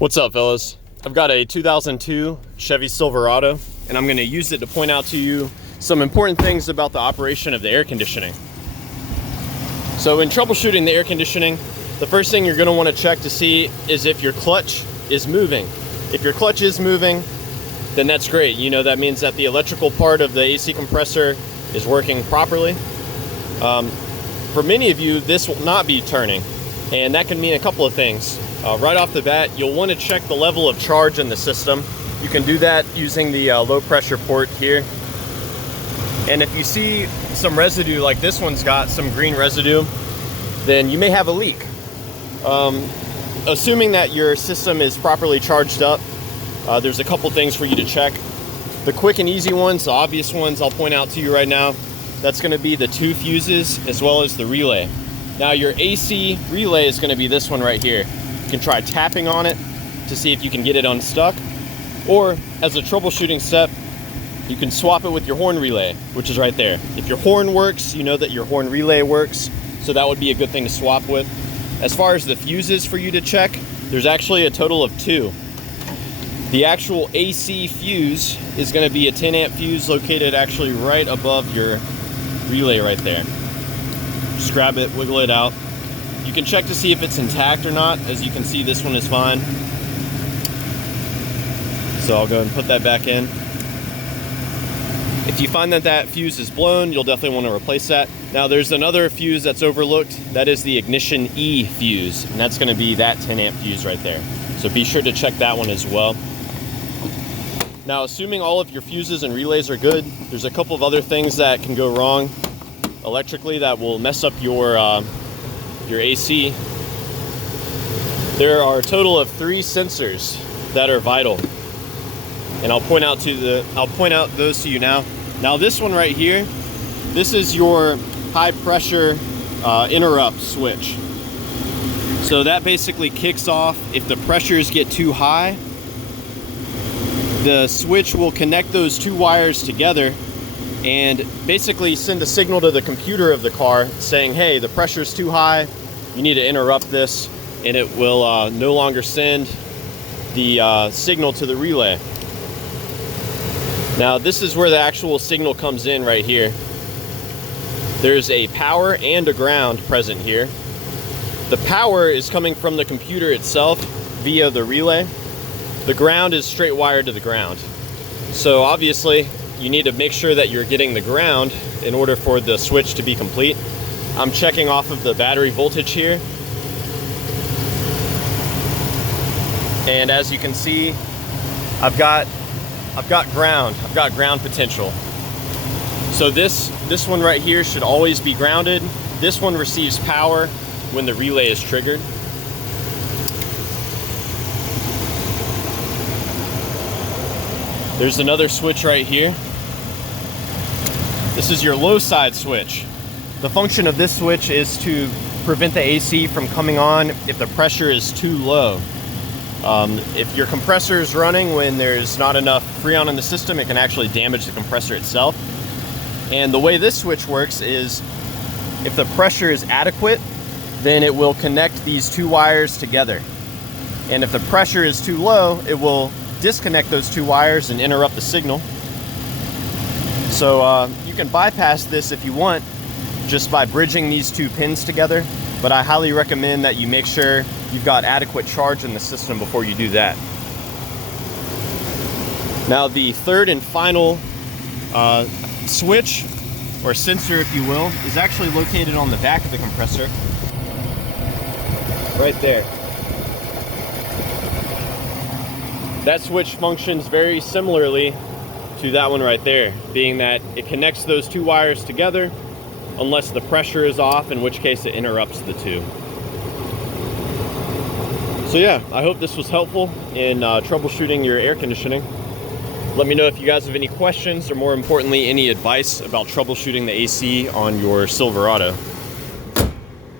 What's up, fellas? I've got a 2002 Chevy Silverado, and I'm going to use it to point out to you some important things about the operation of the air conditioning. So in troubleshooting the air conditioning, the first thing you're going to want to check to see is if your clutch is moving. If your clutch is moving, then that's great. You know, that means that the electrical part of the AC compressor is working properly. For many of you, this will not be turning, and that can mean a couple of things. Right off the bat, you'll want to check the level of charge in the system. You can do that using the low pressure port here. And if you see some residue, like this one's got some green residue, then you may have a leak. Assuming that your system is properly charged up, there's a couple things for you to check. The quick and easy ones, the obvious ones I'll point out to you right now, that's going to be the two fuses as well as the relay. Now your AC relay is going to be this one right here. You can try tapping on it to see if you can get it unstuck, or as a troubleshooting step, you can swap it with your horn relay, which is right there. If your horn works, you know that your horn relay works, so that would be a good thing to swap with. As far as the fuses for you to check, there's actually a total of two. The actual AC fuse is going to be a 10 amp fuse located actually right above your relay right there. Just grab it, wiggle it out. You can check to see if it's intact or not. As you can see, this one is fine. So I'll go ahead and put that back in. If you find that that fuse is blown, you'll definitely want to replace that. Now there's another fuse that's overlooked. That is the ignition E fuse, and that's going to be that 10 amp fuse right there. So be sure to check that one as well. Now, assuming all of your fuses and relays are good, there's a couple of other things that can go wrong electrically that will mess up your AC. There are a total of 3 sensors that are vital, and I'll point out those to you now. Now this one right here, this is your high pressure interrupt switch. So that basically kicks off if the pressures get too high. The switch will connect those two wires together and basically send a signal to the computer of the car saying, hey, the pressure's too high, you need to interrupt this, and it will no longer send the signal to the relay. Now this is where the actual signal comes in right here. There's a power and a ground present here. The power is coming from the computer itself via the relay. The ground is straight wired to the ground. So obviously you need to make sure that you're getting the ground in order for the switch to be complete. I'm checking off of the battery voltage here. And as you can see, I've got ground potential. So this one right here should always be grounded. This one receives power when the relay is triggered. There's another switch right here. This is your low side switch. The function of this switch is to prevent the AC from coming on if the pressure is too low. If your compressor is running when there's not enough Freon in the system, it can actually damage the compressor itself. And the way this switch works is if the pressure is adequate, then it will connect these two wires together. And if the pressure is too low, it will disconnect those two wires and interrupt the signal. So you can bypass this if you want just by bridging these two pins together, but I highly recommend that you make sure you've got adequate charge in the system before you do that. Now the third and final switch, or sensor if you will, is actually located on the back of the compressor. Right there. That switch functions very similarly to that one right there, being that it connects those two wires together unless the pressure is off, in which case it interrupts the two. So yeah, I hope this was helpful in troubleshooting your air conditioning. Let me know if you guys have any questions, or more importantly, any advice about troubleshooting the AC on your Silverado.